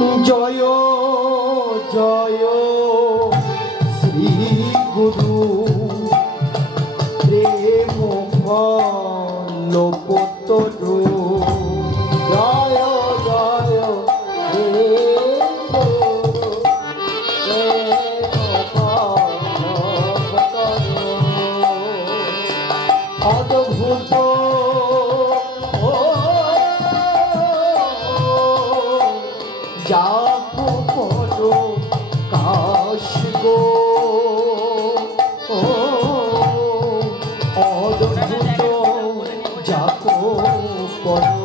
জয় জয় শ্রী গুরু প্রেম লোকতরু জয় জয় অদ্ভুত যাকো পরো কাশ গো অদ্ভুত যাকো পরো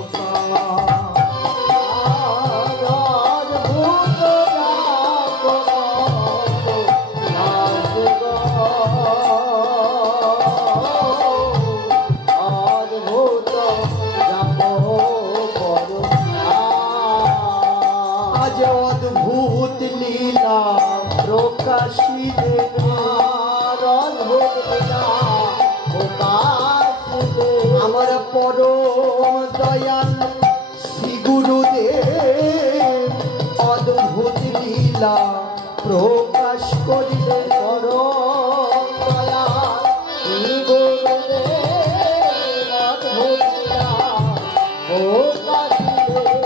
অদ্ভুত লীলা প্রকাশিতে আমার পরম দয়াল শ্রী গুরুদেব অদ্ভুত লীলা প্রকাশ করিলে পরম দয়াল শ্রী গুরুদেব অদ্ভুত লীলা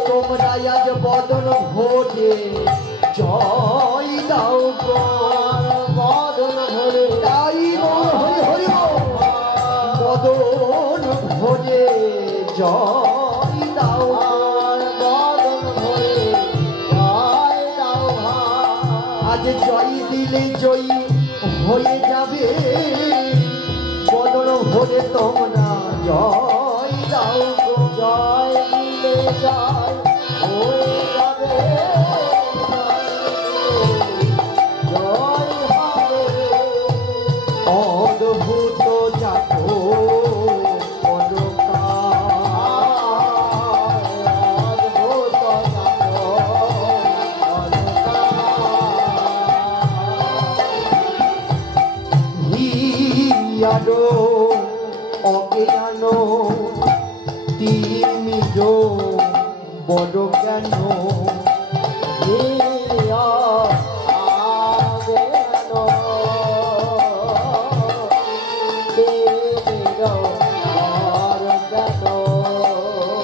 তোমরা আজ বদন ভোরে জয় দাও বদন ভোরে বদন ভোরে জয় দাও বদন ভোরে জয় দাও আজ জয় দিলে জয়ী হয়ে যাবে বদন ভোরে তোমরা জয় দাও জয় দিলে জয় হয়ে যাবে জয় হবে অদ্ভুত যাকো অজ্ঞান তিমির বড় জ্ঞান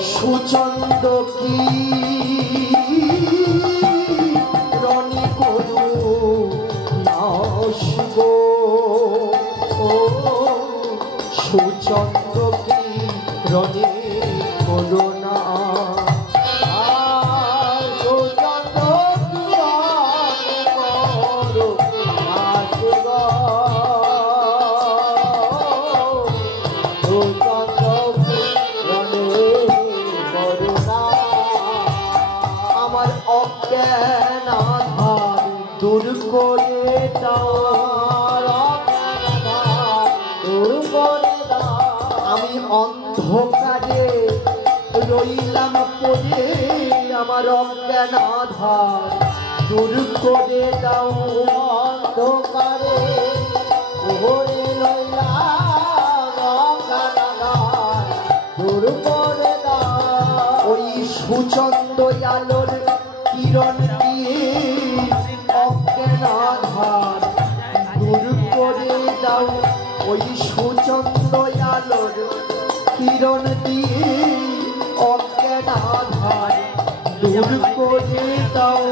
সুচন্দ কি রণি করু নাশব সুচন্দ্র কি রণি করুণা আমার অজ্ঞান আধার দূর করে দাও আমি অন্ধকারে রইলাম পড়ে আমার অজ্ঞান আধার দূর করে দাও অন্ধকারে ভরে রইলাম অজ্ঞান আধার দূর করে দাও ওই সুচন্দ্র আলোর কিরণ দিয়ে অজ্ঞান আধার দূর করে দাও ওই সুচন্দ্র আলোর কিরণ দিয়ে অজ্ঞান আধার দূর করে দাও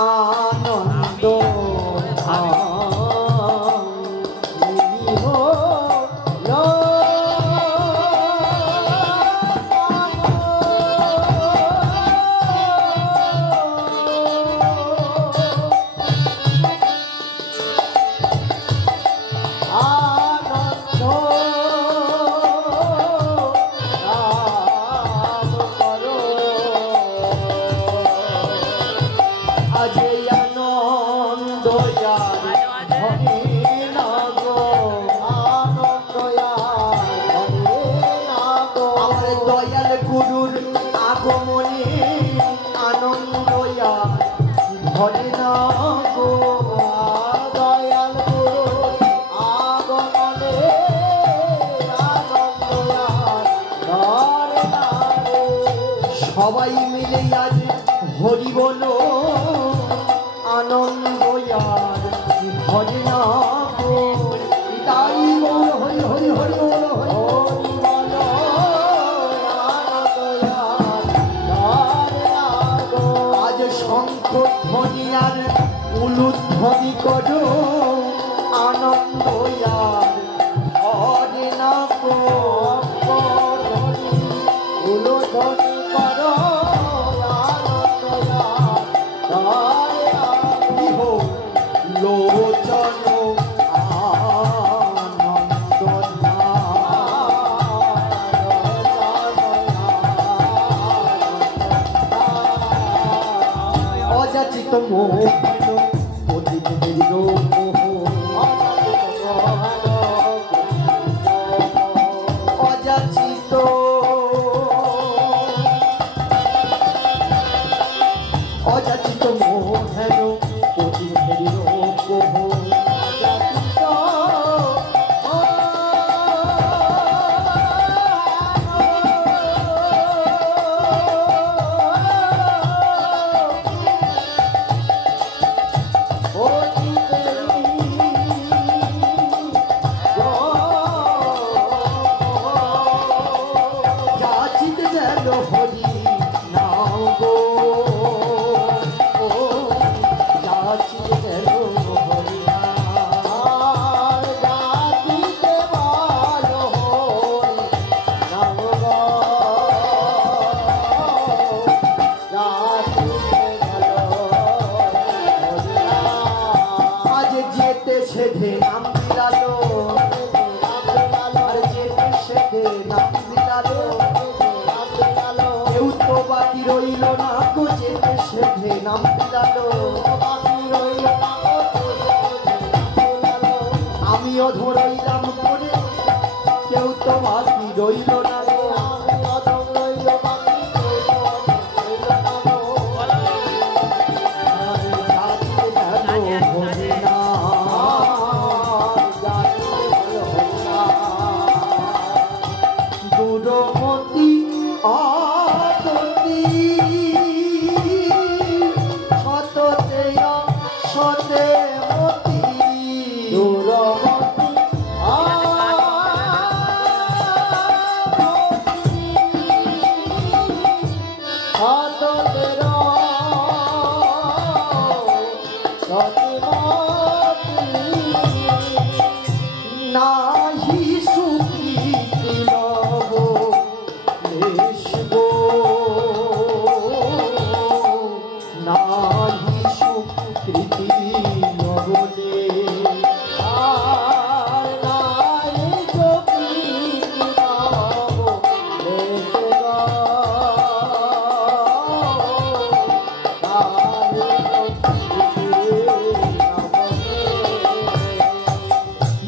আনন্দ আরে দয়াল গুরুর আগমনে আনন্দয়া ভরে না গো দয়াল গুরুর আগমনে আনন্দয়া ভরে না গো সবাই মিলে আজ হরি বলো আনন্দয়ার ভরে না গো তাই বলো হরি হরি হরি বলো হরি বলো আনন্দয়ার ভরে না গো আজ শঙ্খ ধ্বনি আর উলুধ্বনি করো আনন্দয়ার ভরে না গো উলুধ্বনি করো লোচন অযাচিত মোহ অযাচিত অযাচিত মোহেন সেধে নাম দিলালো যেতে সেধে নাম দিলালো কেউ তো বাকি রইল না গো যেতে সেধে নাম দিলালো আমিও ধরইলাম করে কেউ তো বাকি রইল না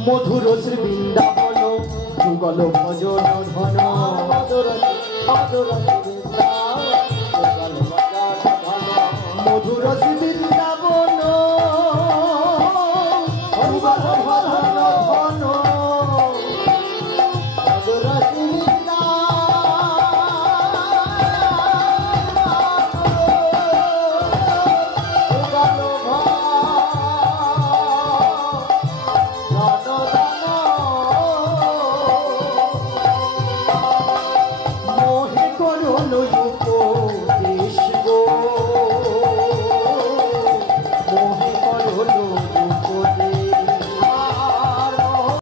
মধুর শ্রী বৃন্দাবন যুগল ভজন ধন মধুর শ্রী